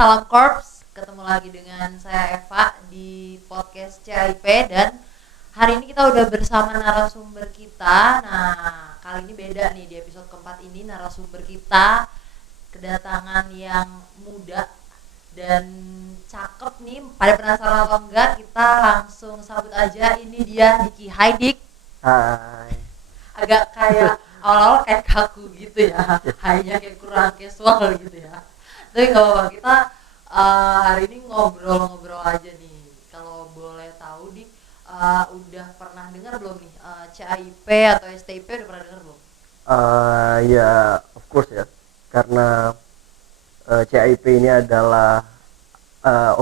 salam Korps. Ketemu lagi dengan saya Eva di podcast CIP dan hari ini kita udah bersama narasumber kita. Nah, kali ini beda nih di episode keempat ini narasumber kita kedatangan yang muda dan cakep nih. Pada penasaran atau enggak, kita langsung sambut aja. Ini dia Diki. Hai Dik. Hai. Agak kayak awal-awal kayak kaku gitu ya. Hainya kayak kurang casual gitu ya. Tapi nggak apa-apa, kita hari ini ngobrol-ngobrol aja nih. Kalau boleh tahu Dik, udah pernah dengar belum nih CIP atau STIP, udah pernah dengar belum? Ya, of course ya, karena CIP ini adalah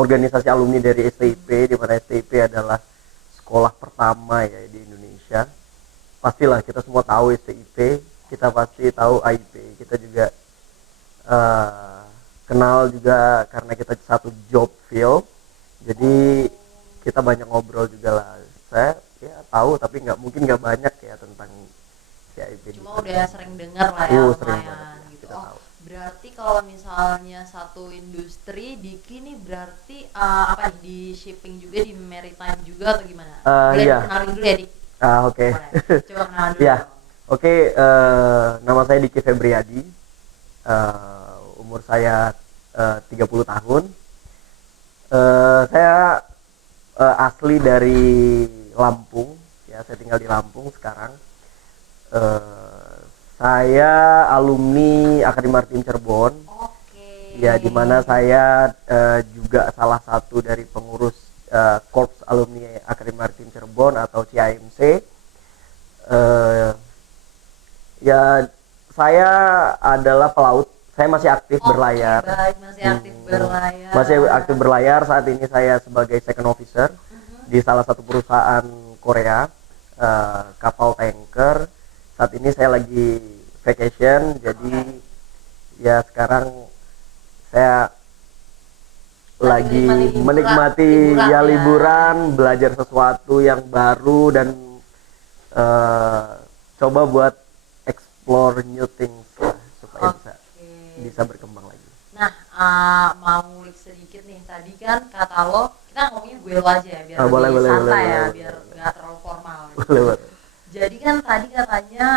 organisasi alumni dari STIP, di mana STIP adalah sekolah pertama ya di Indonesia. Pastilah kita semua tahu STIP, kita pasti tahu IP, kita juga kenal juga karena kita satu job field, jadi kita banyak ngobrol juga lah. Saya ya tahu tapi mungkin nggak banyak ya tentang CIP. Cuma udah sering dengar lah ya, sering lumayan banget, gitu. kita Oh, tahu. berarti kalau misalnya satu industri, Diki nih berarti apa nih, di shipping juga, di maritime juga atau gimana? Boleh Iya. kenalin dulu ya Dik? Oke. Boleh. Coba kenalan dulu Ya. dong. Oke, nama saya Diki Febriadi. Umur saya 30 tahun. Saya asli dari Lampung, ya, saya tinggal di Lampung sekarang. Saya alumni Akademi Maritim Cirebon. Oke. Ya, di mana saya juga salah satu dari pengurus Korps Alumni Akademi Maritim Cirebon atau CIMC. Ya, saya adalah pelaut. Saya masih aktif berlayar. Baik, masih aktif berlayar. Masih aktif berlayar. Saat ini saya sebagai second officer di salah satu perusahaan Korea, kapal tanker. Saat ini saya lagi vacation, jadi ya sekarang saya lagi menikmati liburan, belajar sesuatu yang baru dan coba buat explore new things lah, supaya bisa berkembang lagi. Nah, mau ngulik sedikit nih, tadi kan kata lo, kita ngomongin gue lo aja ya, biar lebih santai ya, biar nggak terlalu formal gitu. Boleh. Jadi kan tadi katanya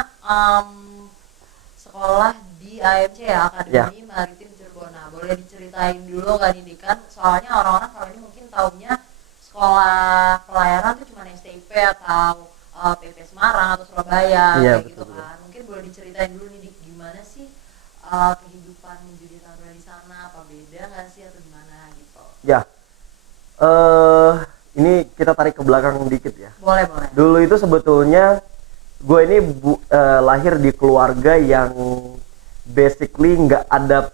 sekolah di AMC ya, Akademi Maritim Cirebon. Nah, boleh diceritain dulu kan ini kan, soalnya orang-orang kalau ini mungkin taunya sekolah pelayaran tuh cuma STIP atau PP Semarang atau Surabaya kayak gitu kan. Mungkin boleh diceritain dulu nih Dik, gimana sih kehidupan menjadi taruna di sana, apa beda nggak sih atau gimana gitu? Ya, ini kita tarik ke belakang dikit ya. Boleh. Dulu itu sebetulnya gue ini lahir di keluarga yang basically nggak ada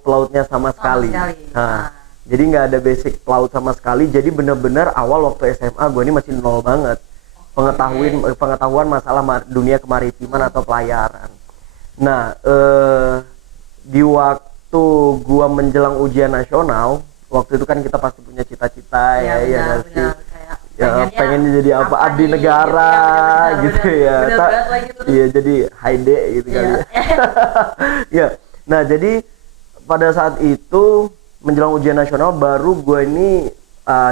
pelautnya sama sekali. Nah, jadi nggak ada basic pelaut sama sekali. Jadi benar-benar awal waktu SMA gue ini masih nol banget pengetahuan masalah dunia kemaritiman atau pelayaran. Nah, di waktu gua menjelang ujian nasional, waktu itu kan kita pasti punya cita-cita ya sih. Ya, pengen jadi apa, abdi negara gitu ya. Iya, jadi Haide gitu kali ya. Ya. Nah, jadi pada saat itu menjelang ujian nasional baru gua ini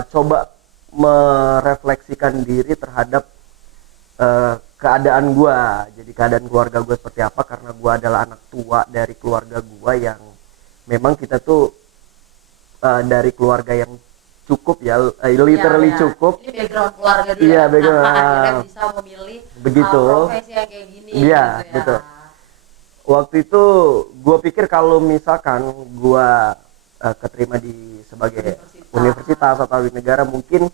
coba merefleksikan diri terhadap keadaan gua, jadi keadaan keluarga gua seperti apa, karena gua adalah anak tua dari keluarga gua yang memang kita tuh dari keluarga yang cukup ya, literally cukup. Ini background keluarga dulu. Iya, background. Akhirnya bisa memilih profesi yang kayak gini. Iya, gitu ya. betul. Waktu itu gua pikir kalau misalkan gua keterima sebagai universitas atau di negara, mungkin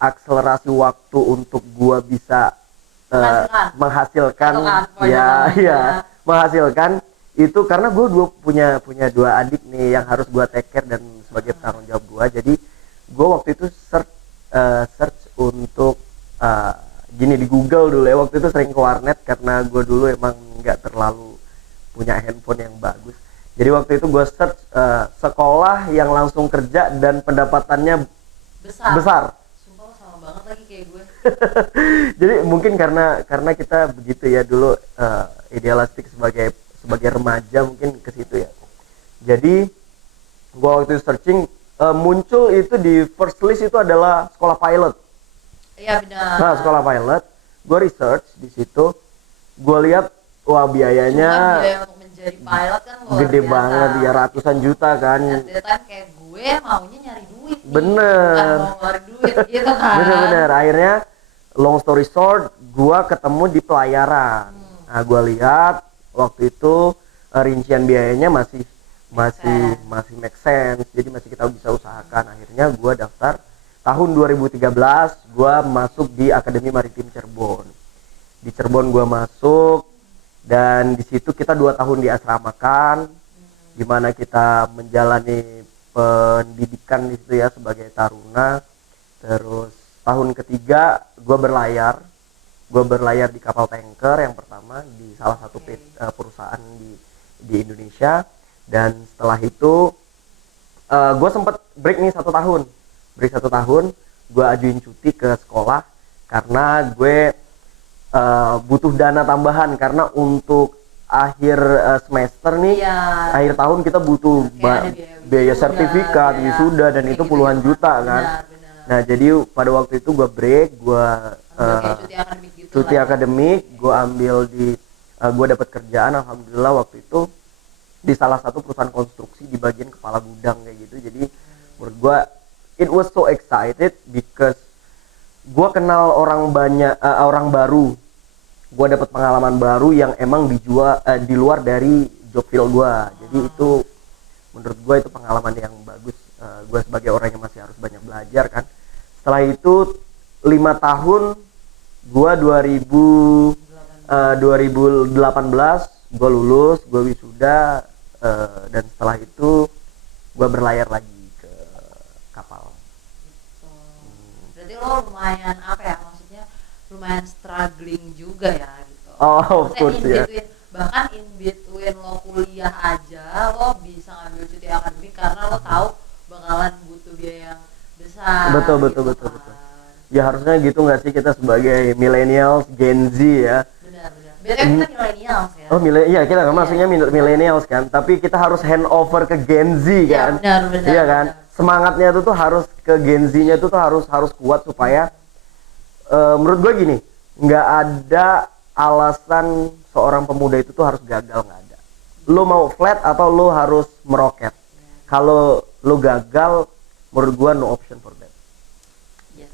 akselerasi waktu untuk gua bisa menghasilkan menghasilkan itu, karena gue punya dua adik nih yang harus gue take care dan sebagai tanggung jawab gue. Jadi gue waktu itu search untuk gini di Google dulu ya. Waktu itu sering ke warnet karena gue dulu emang nggak terlalu punya handphone yang bagus. Jadi waktu itu gue search sekolah yang langsung kerja dan pendapatannya besar. Sumpah sama banget lagi kayak gue. Jadi mungkin karena kita begitu ya dulu, idealistik sebagai remaja, mungkin ke situ ya. Jadi Gua waktu itu searching muncul itu di first list itu adalah sekolah pilot. Iya benar. Nah, sekolah pilot, gua research di situ, gua lihat wah biayanya Cuma biaya untuk menjadi pilot kan luar gede biasa. banget ya, ratusan juta kan. At the time kayak gue maunya nyari duit nih, Bener. bukan mau ngeluarin duit gitu kan. Bener-bener, akhirnya long story short, gua ketemu di pelayaran. Nah, gua lihat waktu itu rincian biayanya masih make sense, jadi masih kita bisa usahakan. Akhirnya gua daftar tahun 2013, gua masuk di Akademi Maritim Cirebon. Di Cirebon gua masuk, dan di situ kita 2 tahun diasramakan, di mana kita menjalani pendidikan di situ ya sebagai taruna. Terus tahun ketiga gue berlayar di kapal tanker yang pertama di salah satu perusahaan di Indonesia. Dan setelah itu gue sempat break nih 1 tahun, gue ajuin cuti ke sekolah karena gue butuh dana tambahan, karena untuk akhir semester nih, akhir tahun kita butuh biaya sertifikat, wisuda, dan itu puluhan juta kan. Benar. Nah jadi pada waktu itu gue break, gue cuti akademik, gue ambil gue dapat kerjaan alhamdulillah waktu itu di salah satu perusahaan konstruksi di bagian kepala gudang kayak gitu. Jadi menurut gue it was so excited because gue kenal orang baru, gue dapat pengalaman baru yang emang di luar dari job field gue. Jadi itu menurut gue itu pengalaman yang bagus. Gue sebagai orang yang masih harus banyak belajar kan. Setelah itu 5 tahun, gue 2018 gue lulus, gue wisuda, dan setelah itu gue berlayar lagi ke kapal. Berarti lo lumayan maksudnya lumayan struggling juga ya gitu. Oh, of course ya. Bahkan in between lo kuliah aja lo bisa ngambil cuti akademik karena lo tahu bakalan butuh biaya yang besar. Betul. Ya harusnya gitu nggak sih kita sebagai millennials, Gen Z ya. Benar. Biasanya kita millennials ya. Oh iya kita nggak maksudnya millennials kan, tapi kita harus hand over ke Gen Z kan. Benar. Iya kan. Semangatnya itu tuh harus ke Gen Z-nya itu tuh harus kuat supaya menurut gue gini, nggak ada alasan seorang pemuda itu tuh harus gagal, nggak ada. Lo mau flat atau lo harus meroket. Kalau lo gagal, menurut gue no option for that. Yes.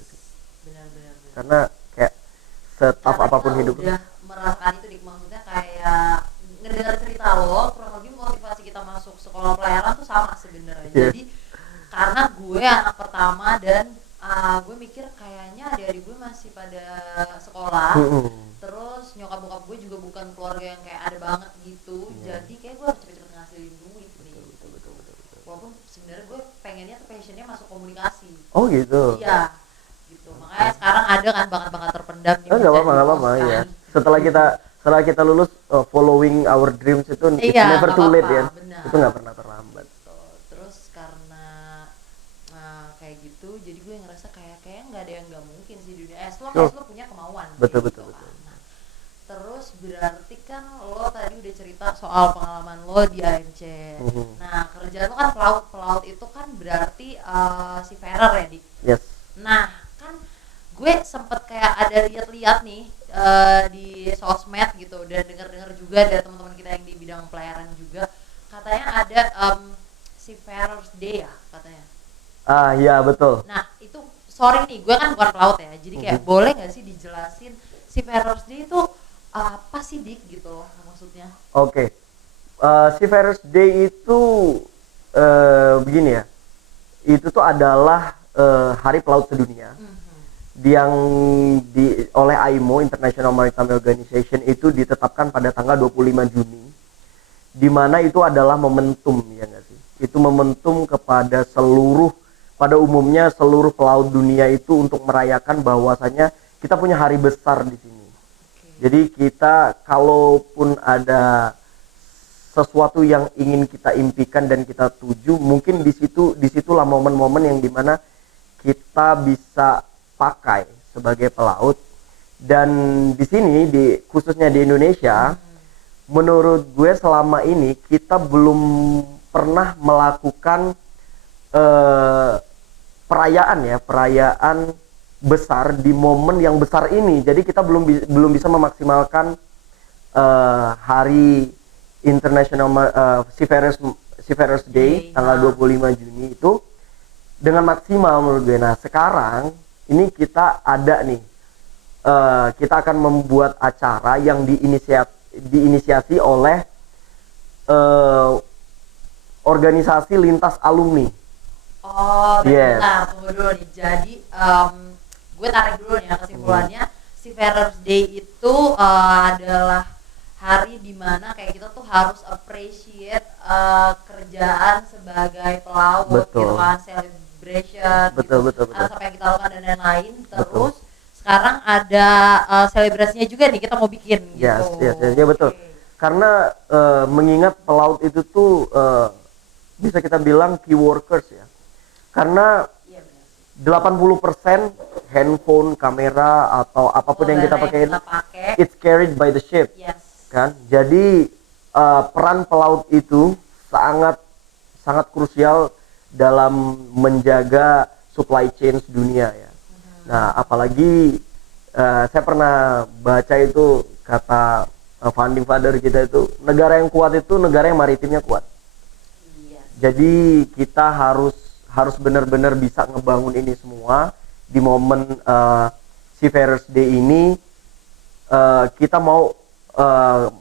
Benar. Karena kayak setaf apapun hidup. Udah merasakan itu maksudnya kayak ngedengar cerita lo, kurang lebih motivasi kita masuk sekolah pelayaran tuh sama sebenarnya. Yeah. Jadi karena gue anak pertama dan gue mikir kayaknya adik-adik gue masih pada sekolah, terus nyokap bokap gue juga bukan keluarga yang kayak ada banget gitu, jadi kayak gue harus cepet-cepet ngasilin duit nih. Betul. Walaupun sebenarnya gue pengennya tuh passionnya masuk komunikasi. Oh gitu. Iya, gitu. Makanya sekarang ada kan bakat-bakat terpendam nih. Nggak apa-apa ya. Setelah kita lulus, following our dreams itu it's never too late ya. Benar. Itu nggak pernah terlambat. Terus karena kayak gitu, jadi gue ngerasa kayak nggak ada yang nggak mungkin sih di dunia. As long as lo punya kemauan. Betul. Nah, terus berarti kan lo tadi udah cerita soal pengalaman lo di AMC. Nah kerjaan lo kan pelaut itu kan berarti seafarer ya Dik? Yes. Nah kan gue sempet kayak ada lihat-lihat nih di sosmed gitu, dan dengar-dengar juga dari teman-teman kita yang di bidang pelayaran juga, katanya ada Seafarers Day ya katanya. Iya betul. Nah itu sorry nih, gue kan bukan pelaut ya, jadi kayak boleh nggak sih dijelasin Seafarers Day itu apa sih Dik gitu loh maksudnya? Oke. Seafarers Day itu begini ya, itu tuh adalah hari pelaut sedunia. Yang oleh IMO, International Maritime Organization, itu ditetapkan pada tanggal 25 Juni, di mana itu adalah momentum ya nggak sih? Itu momentum kepada pada umumnya seluruh pelaut dunia itu untuk merayakan bahwasanya kita punya hari besar di sini. Jadi kita kalaupun ada sesuatu yang ingin kita impikan dan kita tuju, mungkin disitulah momen-momen yang dimana kita bisa pakai sebagai pelaut. Dan di sini khususnya di Indonesia, menurut gue selama ini kita belum pernah melakukan eh, perayaan besar di momen yang besar ini. Jadi kita belum bisa memaksimalkan hari International Seafarers Day tanggal 25 Juni itu dengan maksimal menurut gue. Nah sekarang ini kita ada nih, kita akan membuat acara yang diinisiasi oleh organisasi lintas alumni. Oh, bentar, tunggu dulu nih. Jadi gue tarik dulu nih ya kesimpulannya. Seafarers Day itu adalah hari dimana kayak kita tuh harus appreciate kerjaan sebagai pelaut, gitu kan, celebration, betul. apa yang kita lakukan dan lain-lain. Terus sekarang ada selebrasinya juga nih kita mau bikin gitu. Yes, betul. Karena mengingat pelaut itu tuh bisa kita bilang key workers ya. Karena 80% handphone, kamera atau apapun yang kita pakai it's carried by the ship. Yes. Kan? Jadi peran pelaut itu sangat krusial dalam menjaga supply chain dunia ya. Nah, apalagi saya pernah baca itu kata founding father kita itu, negara yang kuat itu negara yang maritimnya kuat. Yes. Jadi kita harus benar-benar bisa ngebangun ini semua di momen Seafarers Day ini. Kita mau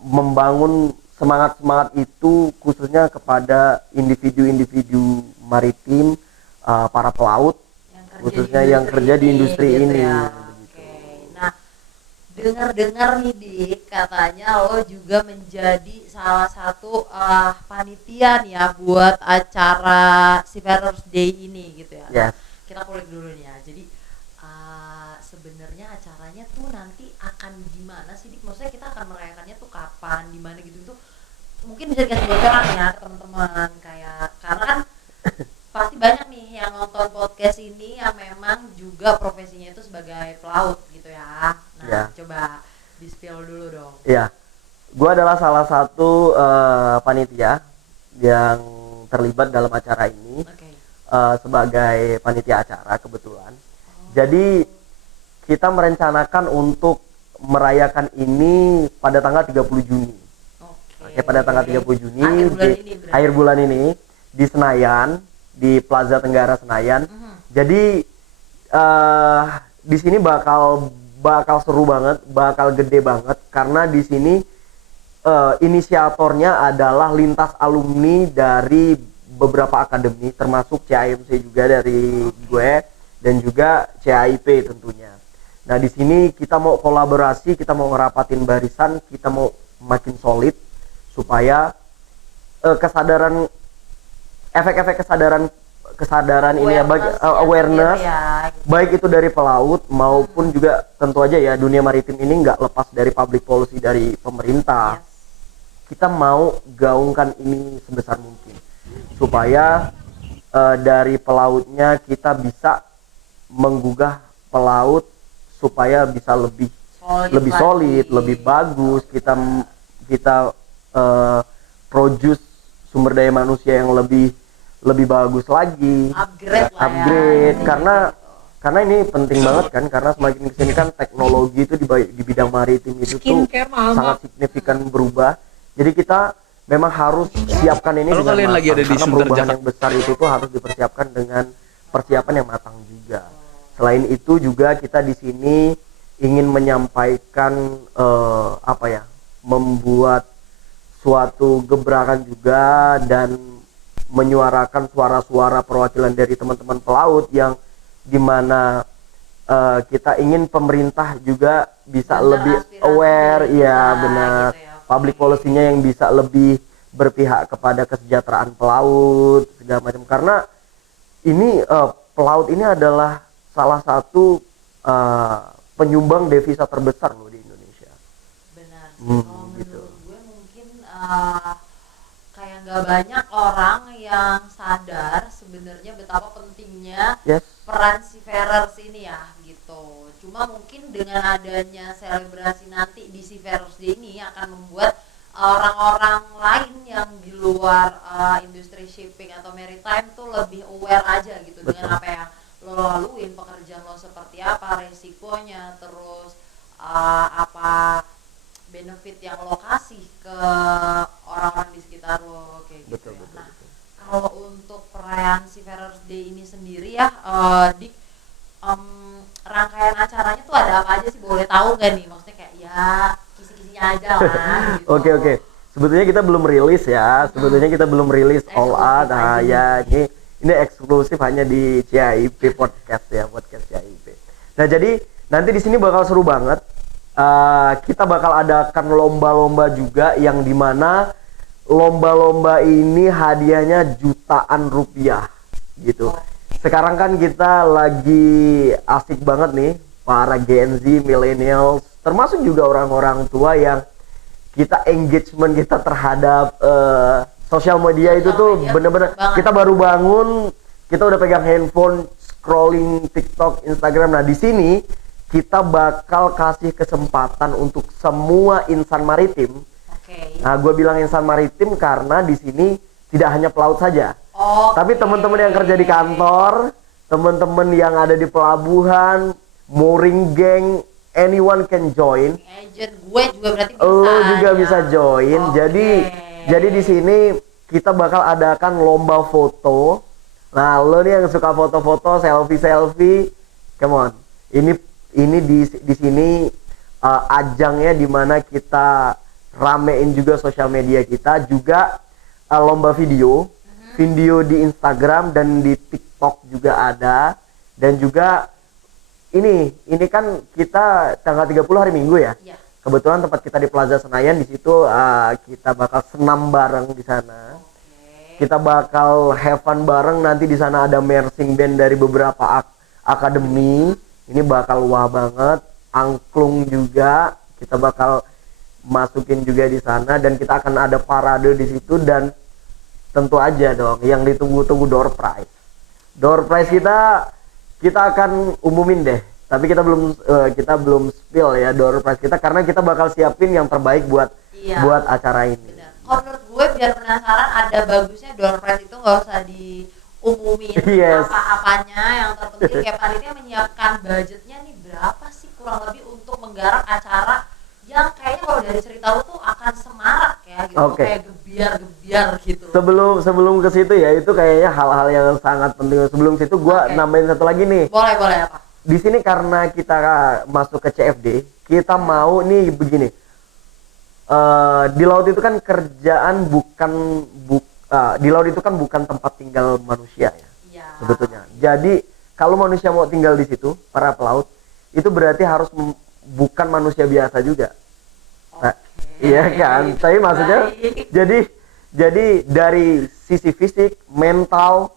membangun semangat itu khususnya kepada individu maritim, para pelaut khususnya yang kerja di industri gitu ini. Ya. Nah, dengar nih Dik, katanya lo juga menjadi salah satu panitia nih ya buat acara Seafarers Day ini gitu ya. Yes. Kita kulik dulu nih ya. Jadi sebenarnya acaranya tuh nanti akan gimana sih Dik? Maksudnya kita akan merayakannya tuh kapan, di mana gitu tuh? Mungkin bisa dikasih bocoran ya teman-teman, kayak karena kan pasti banyak nih yang nonton podcast ini yang memang juga profesinya itu sebagai pelaut gitu ya. Nah, coba di-spill dulu dong. Iya. Gue adalah salah satu panitia yang terlibat dalam acara ini. Sebagai panitia acara kebetulan. Jadi kita merencanakan untuk merayakan ini pada tanggal 30 Juni. Pada tanggal 30 Juni akhir bulan ini di Senayan, di Plaza Tenggara Senayan. Jadi di sini bakal seru banget, bakal gede banget karena di sini inisiatornya adalah lintas alumni dari beberapa akademi termasuk CIMC juga dari gue dan juga CIP tentunya. Nah, di sini kita mau kolaborasi, kita mau ngerapatin barisan, kita mau makin solid supaya kesadaran efek-efek kesadaran ini ya, awareness ya, gitu. Baik itu dari pelaut maupun juga tentu aja ya dunia maritim ini nggak lepas dari public policy dari pemerintah. Kita mau gaungkan ini sebesar mungkin supaya dari pelautnya kita bisa menggugah pelaut supaya bisa lebih solid, lebih bagus. Kita produce sumber daya manusia yang lebih bagus lagi, upgrade ya, karena ini penting banget kan, karena semakin kesini kan teknologi itu di bidang maritim itu tuh sangat signifikan berubah. Jadi kita memang harus siapkan ini dengan matang, karena perubahan yang besar itu tuh harus dipersiapkan dengan persiapan yang matang juga. Selain itu juga kita di sini ingin menyampaikan membuat suatu gebrakan juga dan menyuarakan suara-suara perwakilan dari teman-teman pelaut yang dimana kita ingin pemerintah juga bisa lebih aware, ya benar, gitu ya, public policy-nya yang bisa lebih berpihak kepada kesejahteraan pelaut segala macam, karena ini pelaut ini adalah salah satu penyumbang devisa terbesar loh di Indonesia. Benar. Gitu. Gue mungkin kayak nggak banyak orang yang sadar sebenarnya betapa pentingnya peran Seafarers ini ya gitu. Cuma mungkin dengan adanya selebrasi nanti di Seafarers Day ini akan membuat orang-orang lain yang di luar industri shipping atau maritime tuh lebih aware aja gitu. Betul. Dengan apa yang lo laluin, pekerjaan lo seperti apa, resikonya, terus apa benefit yang lo kasih ke orang-orang di sekitar lo kayak gitu. Betul, Ya. betul, Nah, betul. kalau untuk perayaan Seafarers Day ini sendiri ya, Dik, rangkaian acaranya tuh ada apa aja sih, boleh tahu nggak nih? Maksudnya kayak ya kisi-kisinya aja lah gitu. Oke. Sebetulnya kita belum rilis ya. Sebetulnya kita belum rilis all out. Eksklusif Nah, aja ya ini eksklusif hanya di CIP podcast ya, podcast CIP. Nah, jadi nanti di sini bakal seru banget. Kita bakal adakan lomba-lomba juga yang dimana lomba-lomba ini hadiahnya jutaan rupiah gitu. Sekarang kan kita lagi asik banget nih para Gen Z, millennials, termasuk juga orang-orang tua yang kita engagement kita terhadap sosial media itu tuh bener-bener kita baru bangun, kita udah pegang handphone, scrolling TikTok, Instagram. Nah, di sini kita bakal kasih kesempatan untuk semua insan maritim. Nah, gue bilang insan maritim karena di sini tidak hanya pelaut saja. Tapi teman-teman yang kerja di kantor, teman-teman yang ada di pelabuhan, mooring gang, anyone can join. Agent gue juga berarti bisa. Lo juga ya. bisa join. Jadi di sini kita bakal adakan lomba foto. Nah, lo nih yang suka foto-foto, selfie, come on. Ini di sini ajangnya dimana kita ramein juga sosial media kita, juga lomba video di Instagram dan di TikTok juga ada, dan juga ini kan kita tanggal 30 hari Minggu ya. Iya. Kebetulan tempat kita di Plaza Senayan, di situ kita bakal senam bareng di sana. Kita bakal have fun bareng, nanti di sana ada marching band dari beberapa akademi. Ini bakal wah banget, angklung juga kita bakal masukin juga di sana, dan kita akan ada parade di situ, dan tentu aja dong yang ditunggu-tunggu door prize. Door prize kita akan umumin deh, tapi kita belum spill ya door prize kita, karena kita bakal siapin yang terbaik buat acara ini. Benar. Kalau menurut gue biar penasaran, ada bagusnya door prize itu nggak usah diumumin apa-apanya, yang terpenting kayak panitia menyiapkan budgetnya nih berapa sih kurang lebih untuk menggarap acara yang kayaknya kalau dari cerita lu tuh akan semarak ya gitu, kayak gebiar gitu. Sebelum ke situ ya, itu kayaknya hal-hal yang sangat penting. Sebelum situ gua nambahin satu lagi nih. Boleh apa? Di sini karena kita masuk ke CFD, kita mau nih begini. Di laut itu kan kerjaan di laut itu kan bukan tempat tinggal manusia ya. Sebetulnya. Jadi kalau manusia mau tinggal di situ, para pelaut, itu berarti harus bukan manusia biasa juga. Nah, iya kan? Tapi maksudnya jadi dari sisi fisik, mental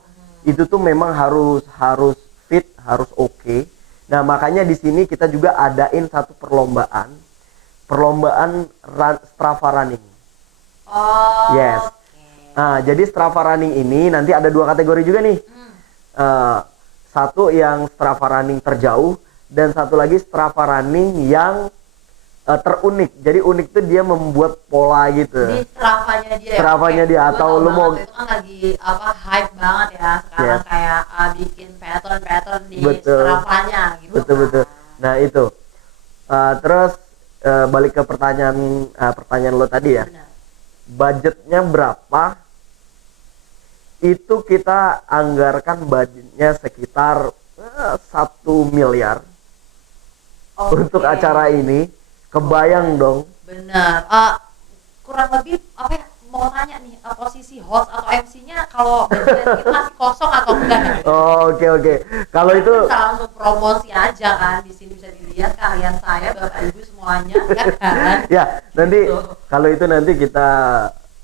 itu tuh memang harus fit, harus oke. Nah, makanya di sini kita juga adain satu perlombaan Strava running. Yes. Nah, jadi Strava running ini nanti ada 2 kategori juga nih. Satu yang Strava running terjauh, dan satu lagi Strava running yang terunik. Jadi unik tuh dia membuat pola gitu. Di Stravanya dia. Stravanya dia, atau lu mau itu kan lagi hype banget ya sekarang, kayak bikin pattern di Stravanya gitu. Betul. Nah, itu. Terus balik ke pertanyaan lo tadi ya. Benar. Budgetnya berapa? Itu kita anggarkan budgetnya sekitar 1 miliar untuk acara ini. Kebayang dong. Benar. Kurang lebih apa ya, mau tanya nih, posisi host atau MC-nya kalau budget itu masih kosong atau enggak? Oke. Kalau itu bisa langsung promosi aja kan, di sini bisa dilihat keahlian saya, Bapak Ibu semuanya, ya kan? Ya, nanti kalau itu nanti kita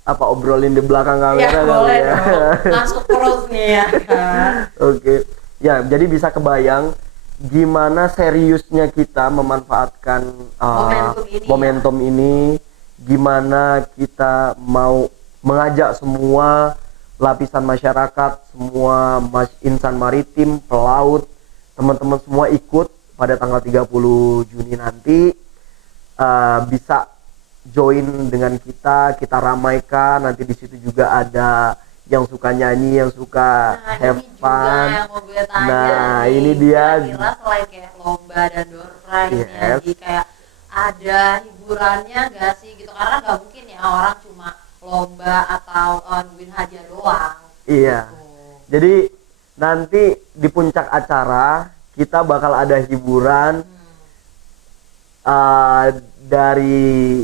obrolin di belakang kamera. Ya boleh dong. Masuk terus nih ya kan. Oke. Ya, jadi bisa kebayang gimana seriusnya kita memanfaatkan momentum ini, gimana kita mau mengajak semua lapisan masyarakat, semua insan maritim, pelaut, teman-teman semua ikut pada tanggal 30 Juni nanti, bisa join dengan kita ramaikan. Nanti di situ juga ada yang suka nyanyi, yang suka have ini juga fun. yang mau gue tanya Nah, nih, ini dia. kira-kira selain kayak lomba dan door prize Yes. ya, di kayak ada hiburannya gak sih gitu, karena gak mungkin ya orang cuma lomba atau nungguin hadiah doang. Iya. Gitu. Jadi nanti di puncak acara kita bakal ada hiburan dari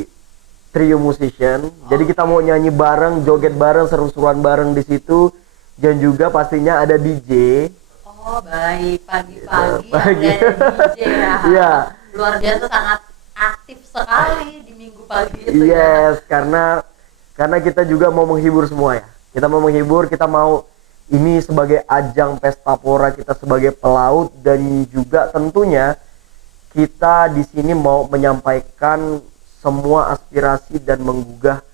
trio musician. Jadi kita mau nyanyi bareng, joget bareng, seru-seruan bareng di situ. Dan juga pastinya ada DJ. Oh baik, pagi-pagi Pagi. ada DJ ya. Iya. Luar biasa, sangat aktif sekali di minggu pagi itu Yes, karena kita juga mau menghibur semua ya. Kita mau menghibur, kita mau ini sebagai ajang pesta pora kita sebagai pelaut, dan juga tentunya kita di sini mau menyampaikan semua aspirasi dan menggugah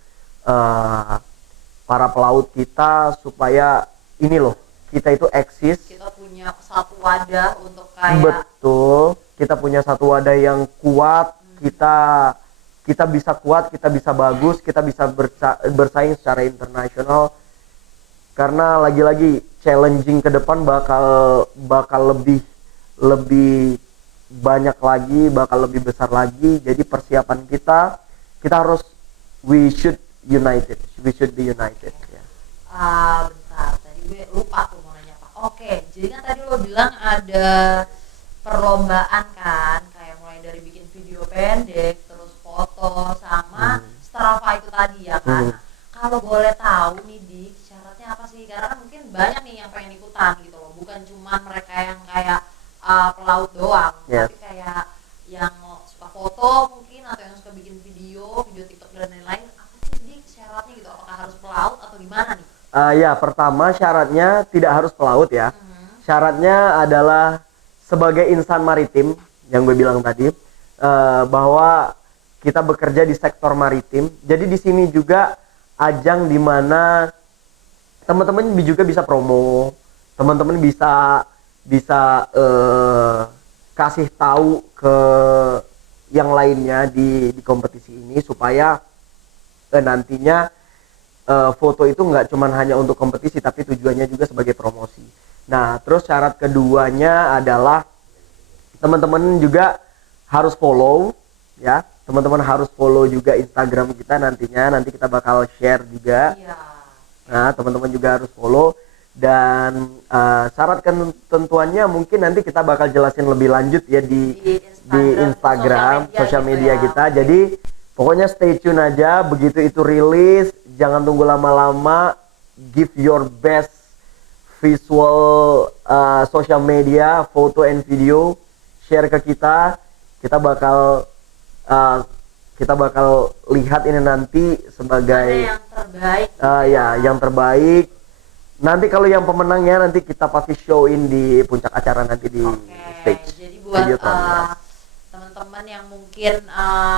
para pelaut kita supaya ini loh, kita itu eksis. Kita punya satu wadah untuk kayak Betul, kita punya satu wadah yang kuat. Kita bisa kuat, kita bisa bagus, kita bisa bersaing secara internasional. Karena lagi-lagi challenging ke depan bakal lebih banyak lagi, bakal lebih besar lagi. Jadi persiapan kita harus we should be united ya. bentar, tadi gue lupa tuh mau nanya apa. Oke, jadi kan tadi lo bilang ada perlombaan kan, kayak mulai dari bikin video pendek, terus foto sama Strava itu tadi ya kan. Nah, kalau boleh tahu nih Dik, syaratnya apa sih? Karena kan mungkin banyak nih yang pengen ikutan gitu loh, bukan cuma mereka yang kayak pelaut doang, Yes. tapi kayak yang suka foto mungkin, atau yang suka bikin video TikTok dan lain-lain. Apa sih Dik syaratnya gitu? Apakah harus pelaut atau gimana nih? Ya, pertama syaratnya tidak harus pelaut ya. Syaratnya adalah sebagai insan maritim yang gue bilang tadi, bahwa kita bekerja di sektor maritim. Jadi di sini juga ajang di mana teman-teman juga bisa promo, teman-teman bisa kasih tahu ke yang lainnya di kompetisi ini supaya nantinya foto itu nggak cuman hanya untuk kompetisi tapi tujuannya juga sebagai promosi. Nah, terus syarat keduanya adalah teman-teman juga harus follow ya. Teman-teman harus follow juga Instagram kita nantinya. Nanti kita bakal share juga. Iya. Nah, teman-teman juga harus follow, dan syarat ketentuannya mungkin nanti kita bakal jelasin lebih lanjut ya di Instagram, sosial media gitu kita. Jadi pokoknya stay tune aja, begitu itu rilis, jangan tunggu lama-lama, give your best visual social media, foto and video, share ke kita. Kita bakal lihat ini nanti sebagai yang terbaik. yang terbaik. Nanti kalau yang pemenangnya nanti kita pasti showin di puncak acara nanti di stage. Jadi buat Videotron, ya. teman-teman yang mungkin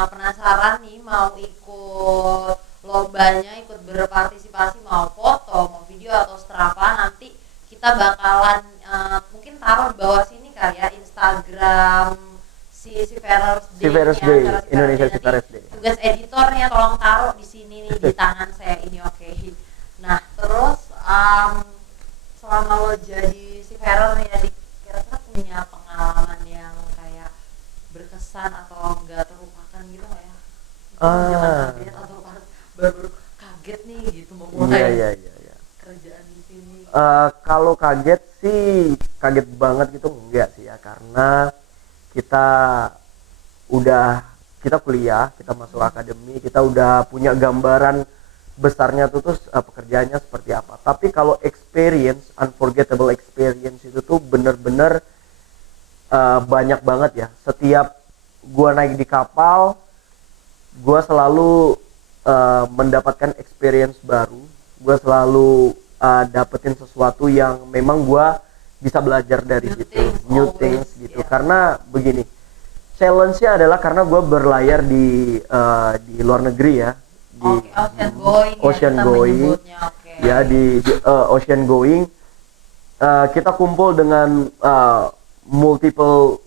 penasaran nih mau ikut lombanya, ikut berpartisipasi, mau foto, mau video atau Strava, nanti kita bakalan mungkin taruh di bawah sini kali ya Instagram Seafarers Day, Indonesia Seafarers Day. Tugas editornya tolong taruh di sini nih di tangan saya ini, oke. Nah, terus selama lo jadi seafarer nih ya, kira-kira punya pengalaman yang kayak berkesan atau enggak terlupakan gitu nggak ya? Jangan kaget atau baru kaget nih gitu mau mulai kerjaan di sini. Kalau kaget sih kaget banget gitu enggak sih ya, karena kita kuliah, kita masuk akademi, kita udah punya gambaran besarnya tuh pekerjaannya seperti apa. Tapi kalau experience, unforgettable experience itu tuh bener-bener banyak banget ya. Setiap gua naik di kapal, gua selalu mendapatkan experience baru. Gua selalu dapetin sesuatu yang memang gua bisa belajar dari situ, new things gitu. Karena begini, challenge-nya adalah karena gue berlayar di luar negeri ya, di ocean going ya, di ocean going. Kita kumpul dengan multiple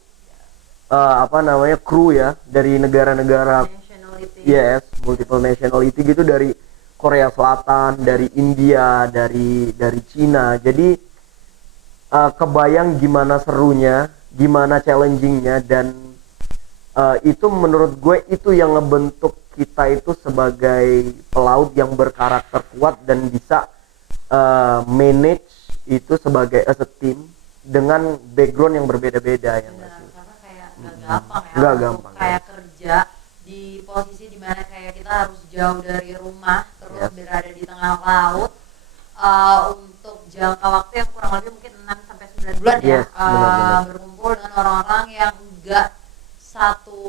kru ya, dari negara-negara, multiple nationality gitu, dari Korea Selatan, dari India, dari Cina. Jadi kebayang gimana serunya, gimana challengingnya, dan itu menurut gue itu yang ngebentuk kita itu sebagai pelaut yang berkarakter kuat dan bisa manage itu sebagai as a team dengan background yang berbeda-beda ya. Karena kayak nggak gampang ya nggak untuk gampang, kayak kerja di posisi dimana kayak kita harus jauh dari rumah terus berada di tengah laut untuk jangka waktu yang kurang lebih mungkin 6 sampai 9 bulan ya, benar. berkumpul dengan orang-orang yang enggak satu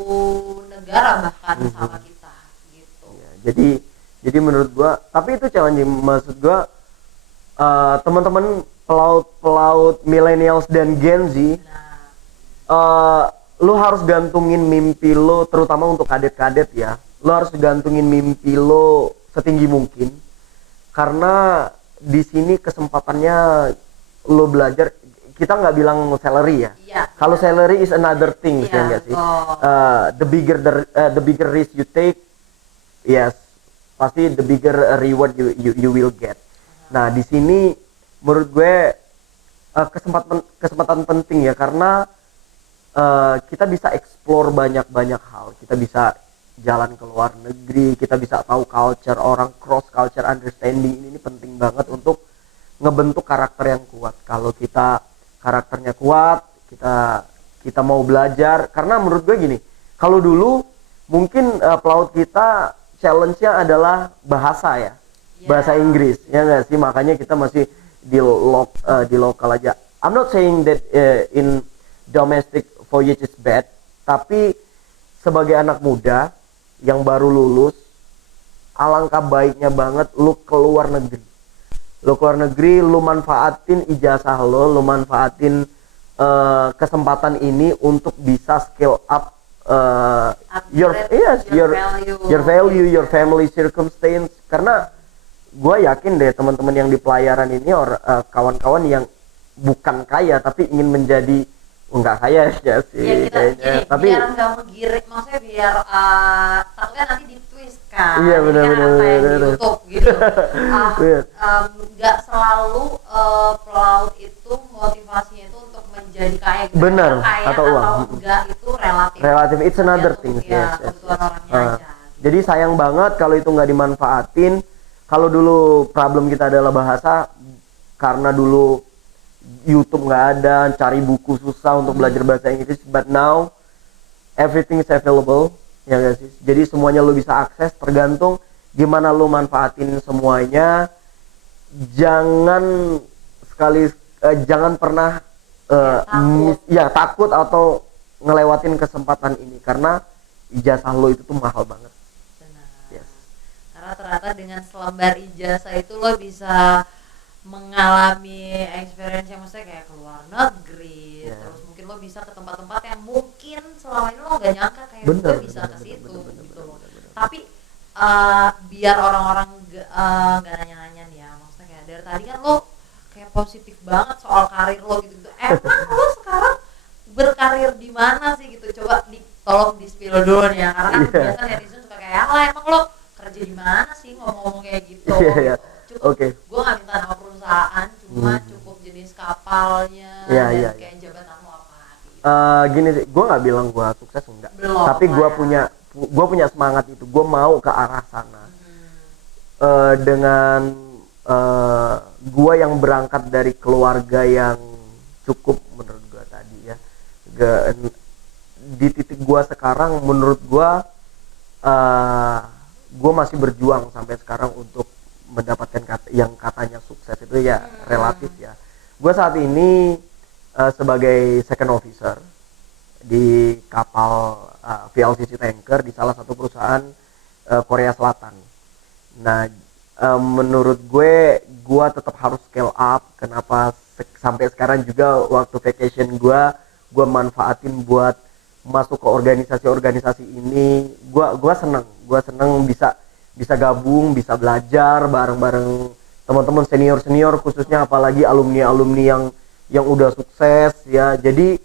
negara bahkan sama kita gitu. Ya, jadi menurut gua, tapi itu challenging. Maksud gua teman-teman pelaut millennials dan Gen Z, lu harus gantungin mimpi lo, terutama untuk kadet-kadet ya. Lu harus gantungin mimpi lo setinggi mungkin, karena di sini kesempatannya lo belajar. Kita nggak bilang salary ya. Iya. Kalau salary is another thing, ya nggak sih? The bigger risk you take, yes, pasti the bigger reward you will get. Nah di sini menurut gue kesempatan penting ya, karena kita bisa explore banyak hal. Kita bisa jalan ke luar negeri, kita bisa tahu culture orang, cross culture understanding. Ini penting banget untuk ngebentuk karakter yang kuat. Kalau kita karakternya kuat, kita mau belajar. Karena menurut gue gini, kalau dulu mungkin pelaut kita challenge-nya adalah bahasa ya, bahasa Inggris ya nggak sih, makanya kita masih di lokal aja. I'm not saying that in domestic voyage is bad, tapi sebagai anak muda yang baru lulus, alangkah baiknya banget lu keluar negeri. Lu keluar negeri, lu manfaatin ijazah lu manfaatin kesempatan ini untuk bisa scale up your value, your family circumstance. Karena gue yakin deh teman-teman yang di pelayaran ini kawan-kawan yang bukan kaya tapi ingin menjadi nggak kaya ya sih. Ya kita gini, tapi biar nggak ngegiring, maksudnya biar takutnya nanti ditwist kan. Iya Jadi benar. kayak di YouTube gitu. Nggak selalu pelaut itu motivasinya itu untuk menjadi kaya gitu. Benar, Kaya atau uang. enggak itu relatif. It's another thing. Kebutuhan orangnya aja. Jadi sayang banget kalau itu nggak dimanfaatin. Kalau dulu problem kita adalah bahasa, karena dulu YouTube nggak ada, cari buku susah untuk belajar bahasa Inggris. But now everything is available, ya nggak sih? Jadi semuanya lo bisa akses, tergantung gimana lo manfaatin semuanya. Jangan pernah takut atau ngelewatin kesempatan ini, karena ijazah lo itu tuh mahal banget. Benar. Yes. Karena ternyata dengan selembar ijazah itu lo bisa mengalami experience yang maksudnya kayak keluar negeri, terus mungkin lo bisa ke tempat-tempat yang mungkin selama ini lo gak nyangka kayak gue bisa ke situ gitu loh. Tapi biar orang-orang gak nanya-nanya nih ya, maksudnya kayak dari tadi kan lo kayak positif banget soal karir lo gitu. Emang lo sekarang berkarir di mana sih gitu? Coba tolong di spill dulu nih ya, karena kan biasa netizen suka kayak emang lo kerja di mana sih ngomong-ngomong kayak gitu. Oke. Gue nggak minta nama perusahaan, cuma cukup jenis kapalnya dan kayak jabatan lo apa gitu. Gini sih, gue nggak bilang gue sukses enggak. Belum, tapi gue punya semangat itu, gue mau ke arah sana. Dengan gue yang berangkat dari keluarga yang cukup menurut gue tadi ya, di titik gue sekarang menurut gue masih berjuang sampai sekarang untuk mendapatkan yang katanya sukses itu ya relatif ya. Gue saat ini sebagai second officer di kapal VLCC tanker di salah satu perusahaan Korea Selatan. Nah, menurut gue tetap harus scale up. Kenapa sampai sekarang juga waktu vacation gue manfaatin buat masuk ke organisasi ini. Gue seneng bisa gabung, bisa belajar bareng-bareng teman-teman senior khususnya, apalagi alumni yang udah sukses ya. Jadi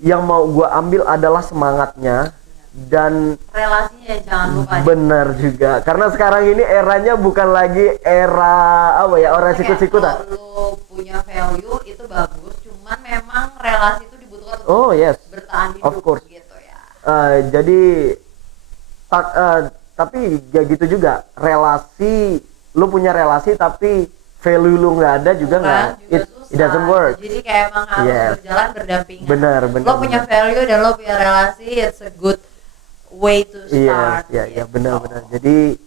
yang mau gue ambil adalah semangatnya dan relasinya jangan lupa. Benar juga, karena sekarang ini eranya bukan lagi era apa ya, orang sikut-sikutan. Lu punya value itu bagus, cuman memang relasi itu dibutuhkan untuk yes, bertahan hidup, of course. Gitu ya. Jadi tapi ya gitu juga, relasi, lu punya relasi tapi value lu nggak ada juga nggak, it doesn't work. Jadi kayak emang harus berjalan berdampingan. Benar. Lo punya value dan lo punya relasi, it's a good way to start. Iya, benar. Jadi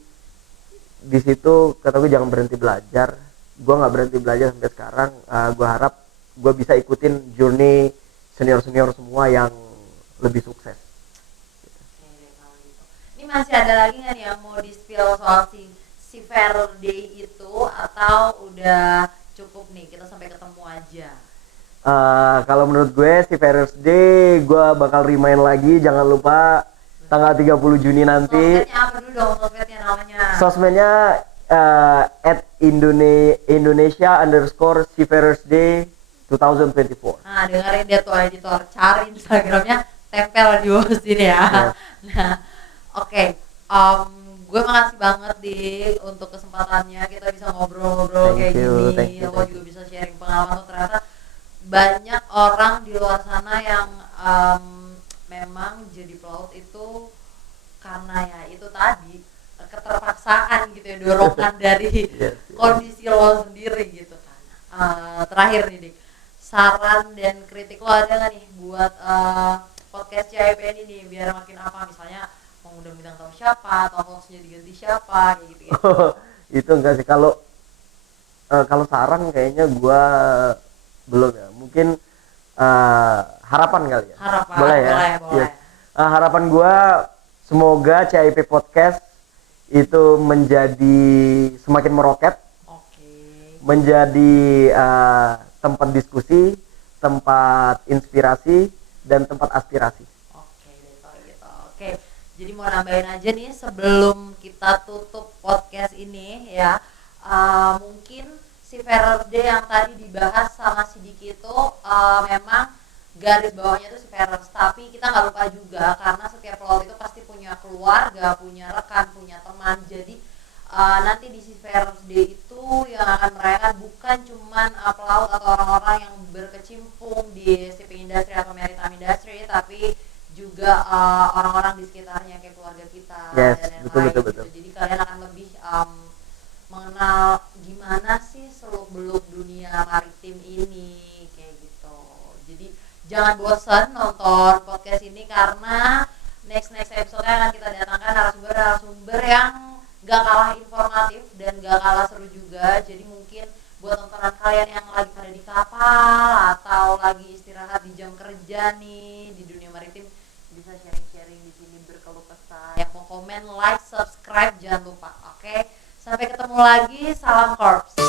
di situ kata gue jangan berhenti belajar. Gue nggak berhenti belajar sampai sekarang. Gue harap gue bisa ikutin journey senior semua yang lebih sukses. Ini masih ada lagi nggak nih yang mau di-spill soal si Faraday itu, atau udah cukup nih kita sampai ketemu aja? Kalau menurut gue si Faraday gue bakal remind lagi, jangan lupa tanggal 30 Juni nanti. Sosmednya apa dulu dong, sosmednya namanya? Sosmednya @Indonesia_Seafarersday 2024. Nah, dengerin dia tuh editor, cari Instagramnya, tempel di bawah sini ya. Nah, oke. Gue makasih banget untuk kesempatannya, kita bisa ngobrol-ngobrol kayak gini. Lo juga bisa sharing pengalaman lo. Ternyata banyak orang di luar sana yang memang jadi pelaut itu karena ya itu tadi keterpaksaan gitu ya, dorongan dari kondisi lo sendiri gitu kan. Terakhir nih Dik, saran dan kritik lo ada nggak nih buat podcast CIP ini biar makin apa, misalnya mengundang bintang tamu siapa atau hostnya diganti siapa kayak gitu. Itu enggak sih, kalau saran kayaknya gua belum ya, mungkin harapan kali ya. Boleh. Yes. Harapan gua semoga CIP Podcast itu menjadi semakin meroket, menjadi tempat diskusi, tempat inspirasi, dan tempat aspirasi. Oke. Jadi mau nambahin aja nih sebelum kita tutup podcast ini ya, mungkin si Faraday yang tadi dibahas sama si Diki itu memang garis bawahnya itu si Ferrers, tapi kita nggak lupa juga karena setiap pelaut itu pasti punya keluarga, punya rekan, punya teman. Jadi nanti di si Ferrers Day itu yang akan merayakan bukan cuman pelaut atau orang-orang yang berkecimpung di shipping industry atau maritime industry, tapi juga orang-orang di sekitarnya kayak keluarga kita dan lain-lain. Betul. Jadi kalian akan lebih mengenal gimana sih seluk-beluk dunia maritim ini kayak gitu. Jadi jangan bosan nonton podcast ini karena next episode akan kita datangkan narasumber yang gak kalah informatif dan gak kalah seru juga. Jadi mungkin buat tontonan kalian yang lagi pada di kapal atau lagi istirahat di jam kerja nih di dunia maritim, bisa sharing-sharing di sini, berkeluh kesah. Yang mau komen, like, subscribe jangan lupa. Oke, sampai ketemu lagi. Salam Korps.